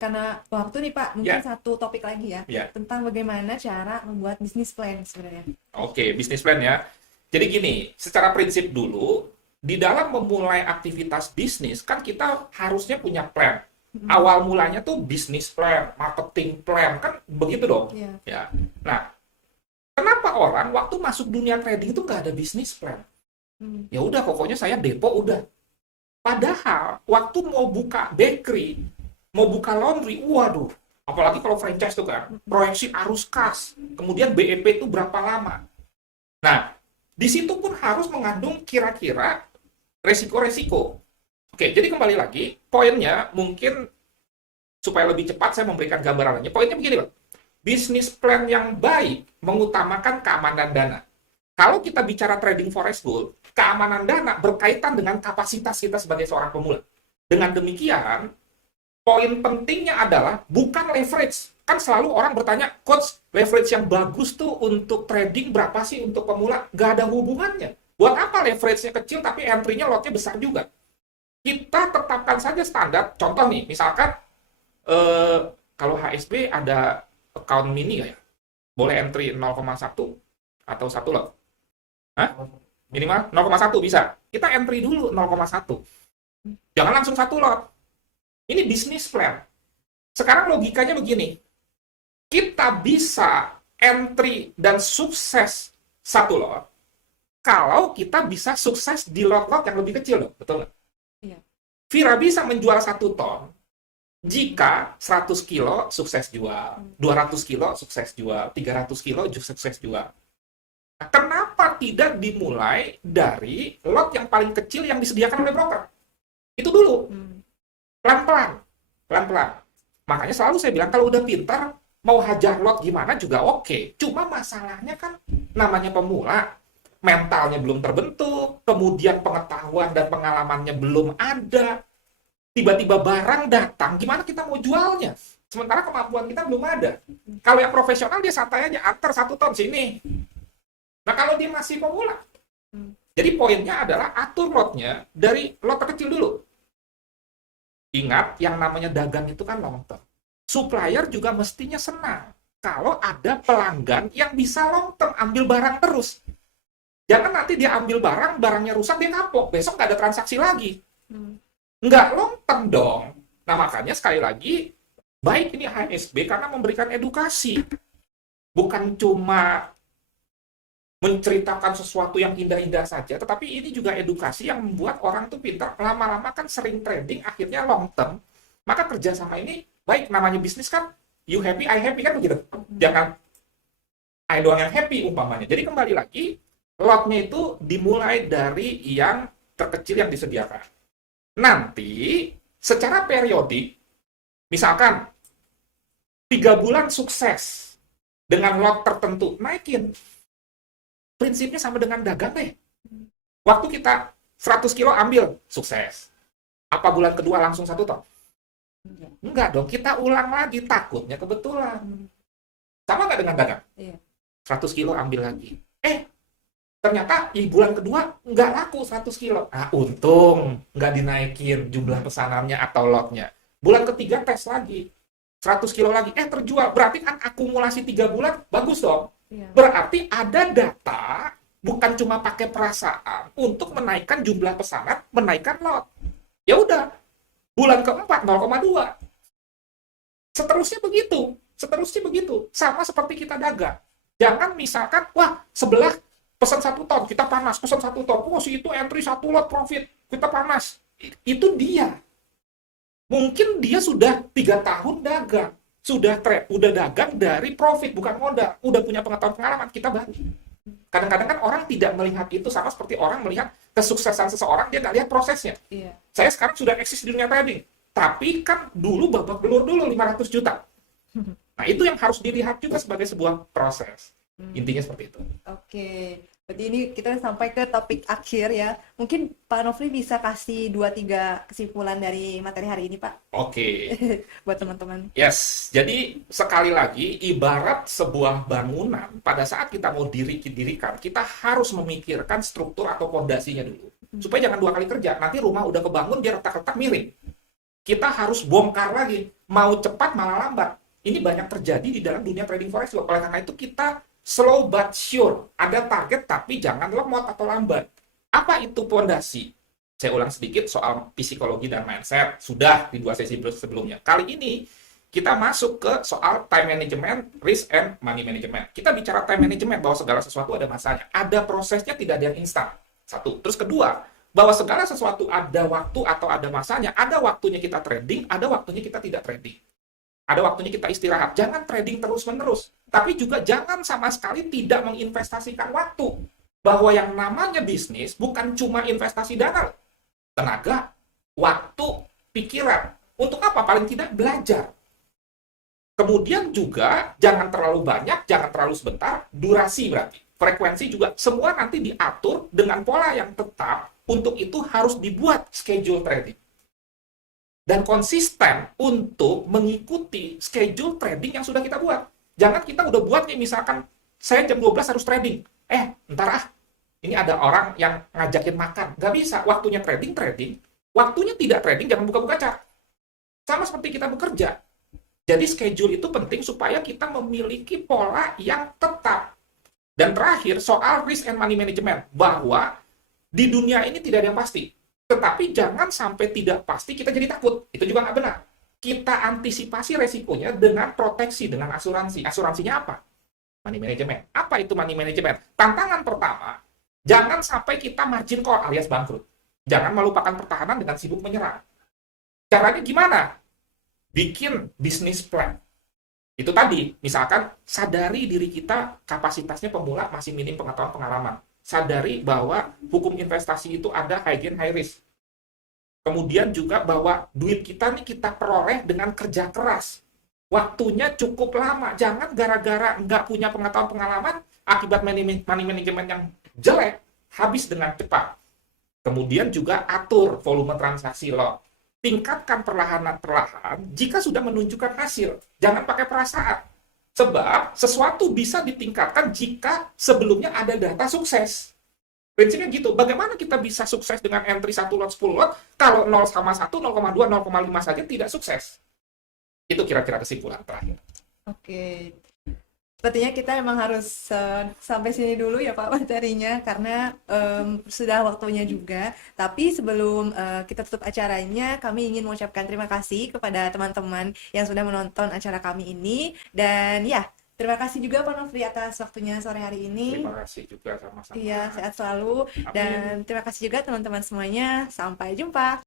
karena waktu nih Pak, mungkin Ya, satu topik lagi ya, ya. tentang bagaimana cara membuat bisnis plan sebenarnya. Oke, bisnis plan ya. Jadi gini, secara prinsip dulu, di dalam memulai aktivitas bisnis, kan kita harusnya punya plan. Mm-mm. Awal mulanya tuh bisnis plan, marketing plan, kan begitu dong. Iya. Ya. Nah, kenapa orang waktu masuk dunia trading itu nggak ada bisnis plan? Hmm. Ya udah, pokoknya saya depo udah. Padahal, waktu mau buka bakery, mau buka laundry, waduh, apalagi kalau franchise tuh kan, proyeksi arus kas, kemudian BEP itu berapa lama. Nah, di situ pun harus mengandung kira-kira resiko-resiko. Oke, jadi kembali lagi, poinnya mungkin supaya lebih cepat saya memberikan gambarannya. Poinnya begini, Pak. Bisnis plan yang baik mengutamakan keamanan dana. Kalau kita bicara trading forex gold, keamanan dana berkaitan dengan kapasitas kita sebagai seorang pemula. Dengan demikian, poin pentingnya adalah bukan leverage. Kan selalu orang bertanya, coach, leverage yang bagus tuh untuk trading berapa sih untuk pemula? Nggak ada hubungannya. Buat apa leverage-nya kecil tapi entry-nya lot-nya besar juga? Kita tetapkan saja standar. Contoh nih, misalkan eh, kalau HSB ada account mini ya, boleh entry 0,1 atau 1 lot. Hah? Minimal 0,1 bisa. Kita entry dulu 0,1. Jangan langsung 1 lot. Ini bisnis plan. Sekarang logikanya begini. Kita bisa entry dan sukses 1 lot kalau kita bisa sukses di lot-lot yang lebih kecil loh. Betul nggak? Iya. Vira bisa menjual 1 ton jika 100 kilo sukses jual, 200 kilo sukses jual, 300 kilo sukses jual. Nah, kenapa tidak dimulai dari lot yang paling kecil yang disediakan oleh broker? Itu dulu, Hmm. pelan-pelan, pelan-pelan. Makanya selalu saya bilang, kalau udah pintar, mau hajar lot gimana juga oke. Cuma masalahnya kan, namanya pemula, mentalnya belum terbentuk, kemudian pengetahuan dan pengalamannya belum ada, tiba-tiba barang datang, gimana kita mau jualnya? Sementara kemampuan kita belum ada. Kalau yang profesional, dia santai aja, antar 1 ton sini. Nah, kalau dia masih pemula, Hmm. jadi poinnya adalah atur lotnya dari lot terkecil dulu. Ingat, yang namanya dagang itu kan long term. Supplier juga mestinya senang kalau ada pelanggan yang bisa long term, ambil barang terus. Jangan nanti dia ambil barang, barangnya rusak, dia kapok. Besok nggak ada transaksi lagi. Hmm. Nggak long term dong. Nah, makanya sekali lagi, baik ini HSB karena memberikan edukasi. Bukan cuma menceritakan sesuatu yang indah-indah saja, tetapi ini juga edukasi yang membuat orang tuh pintar. Lama-lama kan sering trading, akhirnya long term. Maka kerjasama ini baik, namanya bisnis kan, you happy, I happy kan begitu. Jangan I doang yang happy umpamanya. Jadi kembali lagi, lotnya itu dimulai dari yang terkecil yang disediakan. Nanti secara periodik, misalkan 3 bulan sukses dengan lot tertentu, naikin. Prinsipnya sama dengan dagang deh. Waktu kita 100 kilo ambil, sukses. Apa bulan kedua langsung 1 ton? Enggak dong, kita ulang lagi, takutnya kebetulan. Hmm. Sama nggak dengan dagang? Iya. 100 kilo ambil lagi. Ternyata di bulan kedua nggak laku 100 kilo. Nah, untung nggak dinaikin jumlah pesanannya atau lotnya. Bulan ketiga tes lagi. 100 kilo lagi. Terjual. Berarti kan akumulasi 3 bulan, bagus dong. Iya. Berarti ada data, bukan cuma pakai perasaan, untuk menaikkan jumlah pesanan, menaikkan lot. Ya udah, bulan keempat 0,2. Seterusnya begitu. Seterusnya begitu. Sama seperti kita dagang. Jangan misalkan, wah, sebelah pesan 1 ton, kita panas, pesan 1 ton, oh si itu entry 1 lot profit, kita panas. Itu dia. Mungkin dia sudah 3 tahun dagang, sudah udah dagang dari profit, bukan modal, udah punya pengetahuan pengalaman, kita bantu. Kadang-kadang kan orang tidak melihat itu, sama seperti orang melihat kesuksesan seseorang, dia nggak lihat prosesnya. Iya. Saya sekarang sudah eksis di dunia trading, tapi kan dulu babak belur dulu 500 juta. Nah, itu yang harus dilihat juga sebagai sebuah proses. Intinya seperti itu. Oke, berarti ini kita sampai ke topik akhir ya. Mungkin Pak Nofri bisa kasih 2-3 kesimpulan dari materi hari ini, Pak, Oke. buat teman-teman. Yes, jadi sekali lagi, ibarat sebuah bangunan, pada saat kita mau dirikan, kita harus memikirkan struktur atau fondasinya dulu. Supaya jangan 2 kali kerja, nanti rumah udah kebangun, dia retak-retak miring. Kita harus bongkar lagi. mau cepat malah lambat. Ini banyak terjadi di dalam dunia trading forex. Oleh karena itu kita slow but sure. Ada target tapi jangan lemot atau lambat. Apa itu pondasi? Saya ulang sedikit soal psikologi dan mindset. Sudah di 2 sesi sebelumnya. Kali ini kita masuk ke soal time management, risk and money management. Kita bicara time management, bahwa segala sesuatu ada masanya. Ada prosesnya, tidak ada yang instan. Satu. Terus kedua, bahwa segala sesuatu ada waktu atau ada masanya. Ada waktunya kita trading, ada waktunya kita tidak trading. Ada waktunya kita istirahat. Jangan trading terus-menerus. Tapi juga jangan sama sekali tidak menginvestasikan waktu. Bahwa yang namanya bisnis bukan cuma investasi dana. Tenaga, waktu, pikiran. Untuk apa? Paling tidak belajar. Kemudian juga jangan terlalu banyak, jangan terlalu sebentar, durasi berarti. Frekuensi juga semua nanti diatur dengan pola yang tetap. Untuk itu harus dibuat schedule trading. Dan konsisten untuk mengikuti schedule trading yang sudah kita buat. Jangan kita udah buat nih, misalkan saya jam 12 harus trading. Ntar ini ada orang yang ngajakin makan. Nggak bisa, waktunya trading. Waktunya tidak trading, jangan buka-buka chart. Sama seperti kita bekerja. Jadi schedule itu penting supaya kita memiliki pola yang tetap. Dan terakhir, soal risk and money management. Bahwa di dunia ini tidak ada yang pasti. Tetapi jangan sampai tidak pasti kita jadi takut. Itu juga nggak benar. Kita antisipasi resikonya dengan proteksi, dengan asuransi. Asuransinya apa? Money management. Apa itu money management? Tantangan pertama, jangan sampai kita margin call alias bangkrut. Jangan melupakan pertahanan dengan sibuk menyerang. Caranya gimana? Bikin bisnis plan. Itu tadi, misalkan sadari diri kita kapasitasnya pemula masih minim pengetahuan pengalaman. Sadari bahwa hukum investasi itu ada high gain, high risk. Kemudian juga bahwa duit kita nih kita peroleh dengan kerja keras. Waktunya cukup lama. Jangan gara-gara nggak punya pengetahuan pengalaman, akibat money management yang jelek, habis dengan cepat. Kemudian juga atur volume transaksi lot. Tingkatkan perlahan-perlahan jika sudah menunjukkan hasil. Jangan pakai perasaan. Sebab sesuatu bisa ditingkatkan jika sebelumnya ada data sukses. Prinsipnya gitu. Bagaimana kita bisa sukses dengan entry 1 lot, 10 lot, kalau 0 sama 1, 0,2, 0,5 saja tidak sukses. Itu kira-kira kesimpulan terakhir. Oke. Sepertinya kita emang harus sampai sini dulu ya Pak materinya, karena sudah waktunya juga. Tapi sebelum kita tutup acaranya, kami ingin mengucapkan terima kasih kepada teman-teman yang sudah menonton acara kami ini. Dan ya, terima kasih juga Pak Nofri atas waktunya sore hari ini. Terima kasih juga sama-sama. Iya, sehat selalu. Amin. Dan terima kasih juga teman-teman semuanya. Sampai jumpa.